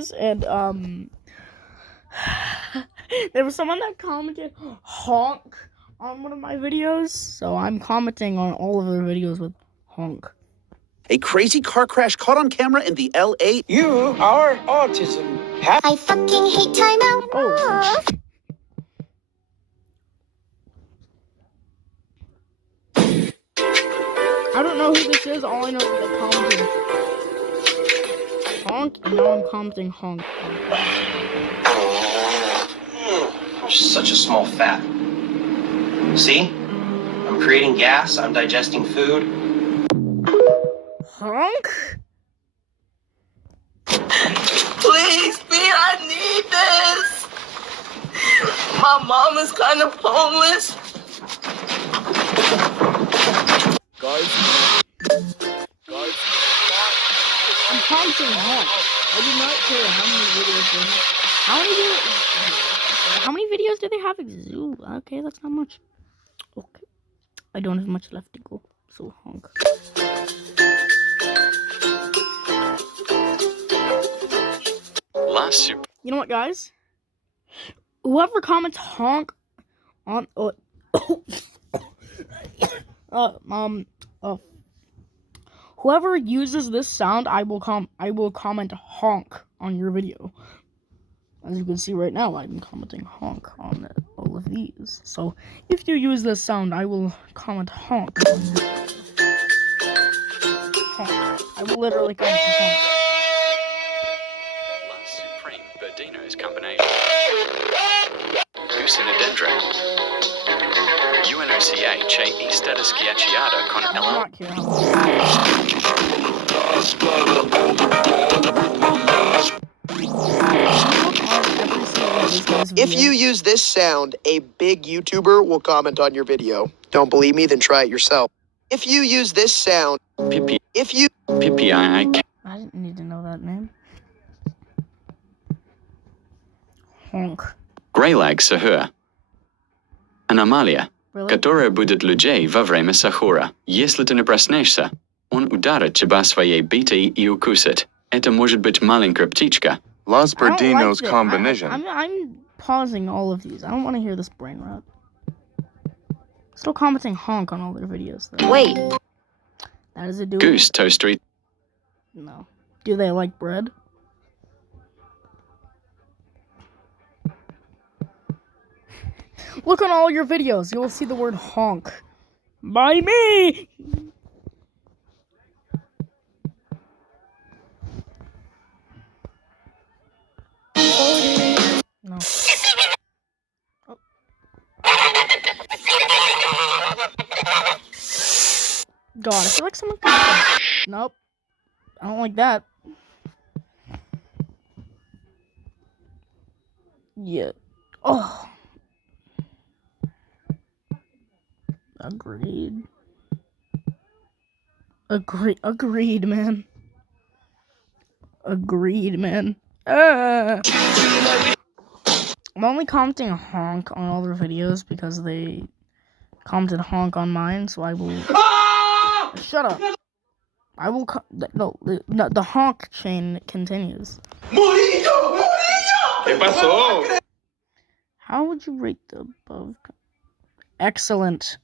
is, and there was someone that commented honk on one of my videos, so I'm commenting on all of their videos with honk. A crazy car crash caught on camera in the LA. You are autism. I fucking hate timeout. Oh. I don't know who this is. All I know is that commented honk, and now I'm commenting honk. You're such a small fat. See? I'm creating gas, I'm digesting food. Honk? Please, me, I need this. My mom is kind of homeless. Guys. I'm commenting honk. I do not care how many videos they have. How many videos do they have? Ooh, okay, that's not much. Okay. I don't have much left to go. So honk. You know what, guys? Whoever comments honk on whoever uses this sound, I will comment honk on your video. As you can see right now, I'm commenting honk on all of these. So if you use this sound, I will comment honk. Honk. I will literally comment honk. Supreme Verdino's combination. Lucinodendron. UNOCH e status schiacciata con I'm Ella. not kidding. If you use this sound, a big YouTuber will comment on your video. Don't believe me? Then try it yourself. If you use this sound, Pippi. if you... Pippi I didn't need to know that name. Honk. Greylag Sahur. Anomalia. Really? Которая будет людей во время сахура. Если ты не проснешься, он ударит тебя своей битой и укусит. Это может быть маленькая птичка. Los Berdino's like combination. I'm pausing all of these. I don't want to hear this brain rot. Still commenting honk on all their videos, though. Wait. That is a dude. Goose toastery. No. Do they like bread? Look on all your videos. You will see the word honk. By me! No. Oh. God, I feel like someone could... Nope. I don't like that. Yeah. Oh. Agreed, man. Agreed, man. I'm only commenting honk on all their videos because they commented honk on mine, so I will... Shut up. I will... No, the honk chain continues. ¿Qué pasó? How would you rate the above? Excellent.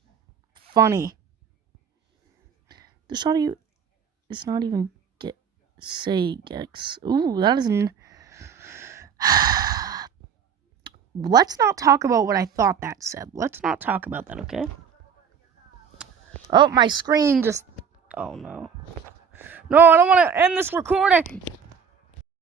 Funny. It's not even say Gex. Ooh, that is let's not talk about what I thought that said. Let's not talk about that, okay? Oh, my screen just... Oh, no. No, I don't want to end this recording.